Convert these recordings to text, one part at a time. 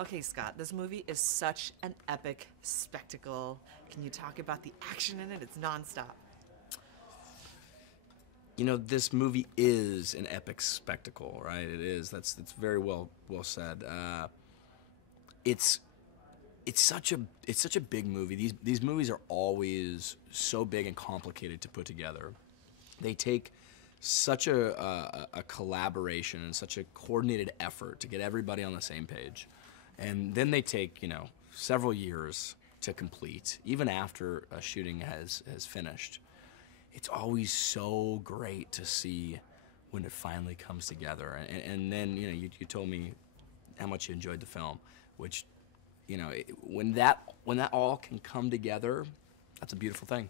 Okay, Scott, this movie is such an epic spectacle. Can you talk about the action in it? It's nonstop. You know, this movie is an epic spectacle, right? It is. That's very well said. It's it's such a big movie. These movies are always so big and complicated to put together. They take such a collaboration and such a coordinated effort to get everybody on the same page, and then they take several years to complete, even after a shooting has finished. It's always so great to see when it finally comes together. And then you told me how much you enjoyed the film, which when that all can come together, that's a beautiful thing.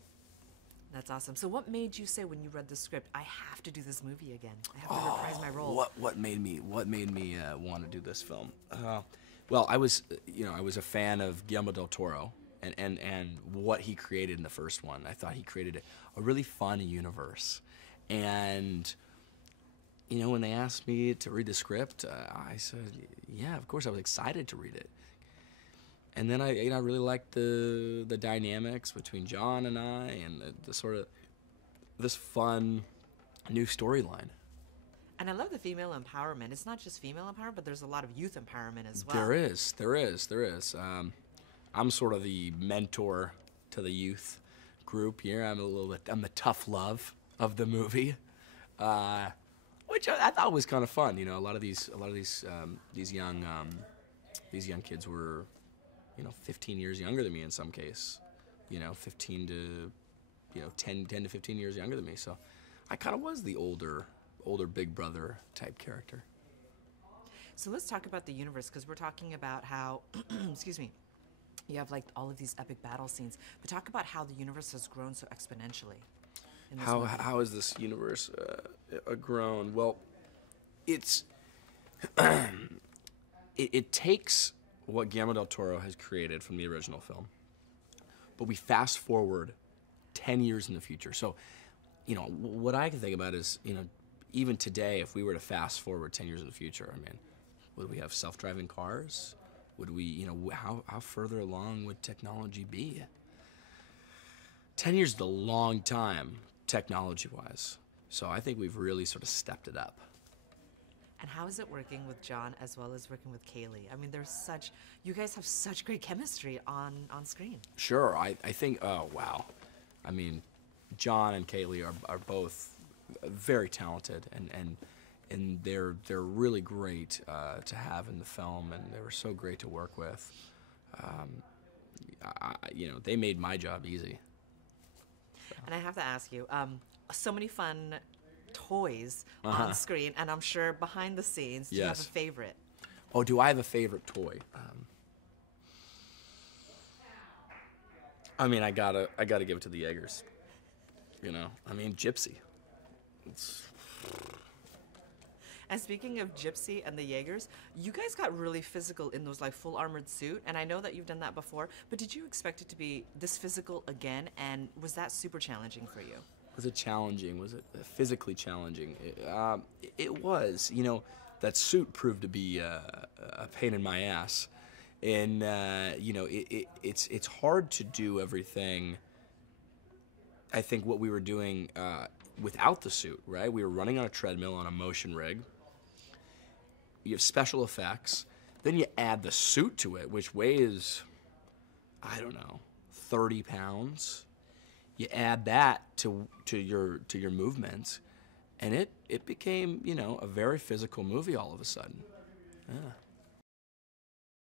That's awesome. So what made you say when you read the script, I have to do this movie again? I have to reprise my role. What made me want to do this film? Well, I was a fan of Guillermo del Toro and what he created in the first one. I thought he created a really fun universe. And when they asked me to read the script, I said, yeah, of course. I was excited to read it. And then I really liked the dynamics between John and I, and the sort of this fun new storyline. And I love the female empowerment. It's not just female empowerment, but there's a lot of youth empowerment as well. There is. I'm sort of the mentor to the youth group here. I'm the tough love of the movie, which I thought was kind of fun. A lot of these young kids were 15 years younger than me in some case. 15 to 10 to 15 years younger than me. So I kind of was the older big brother type character. So let's talk about the universe, because we're talking about how, excuse me, you have like all of these epic battle scenes, but talk about how the universe has grown so exponentially. In this movie. How has this universe grown? Well, it's it takes what Guillermo del Toro has created from the original film, but we fast forward 10 years in the future. So, what I can think about is, even today, if we were to fast forward 10 years in the future, I mean, would we have self-driving cars? Would we, how further along would technology be? 10 years is a long time, technology-wise. So I think we've really sort of stepped it up. And how is it working with John as well as working with Cailee? I mean, you guys have such great chemistry on screen. Sure, I think, oh, wow. I mean, John and Cailee are both very talented, and they're really great to have in the film, and they were so great to work with. They made my job easy. So. And I have to ask you, so many fun toys on screen, and I'm sure behind the scenes, do you have a favorite? Oh, do I have a favorite toy? I mean, I gotta give it to the Jaegers. I mean, Gypsy. And speaking of Gypsy and the Jaegers, you guys got really physical in those like full armored suit, and I know that you've done that before, but did you expect it to be this physical again, and was that super challenging for you? Was it challenging? Was it physically challenging? It was. That suit proved to be a pain in my ass, and it's hard to do everything. I think what we were doing without the suit, right? We were running on a treadmill on a motion rig. You have special effects. Then you add the suit to it, which weighs, I don't know, 30 pounds. You add that to your movements, and it became, a very physical movie all of a sudden. Yeah.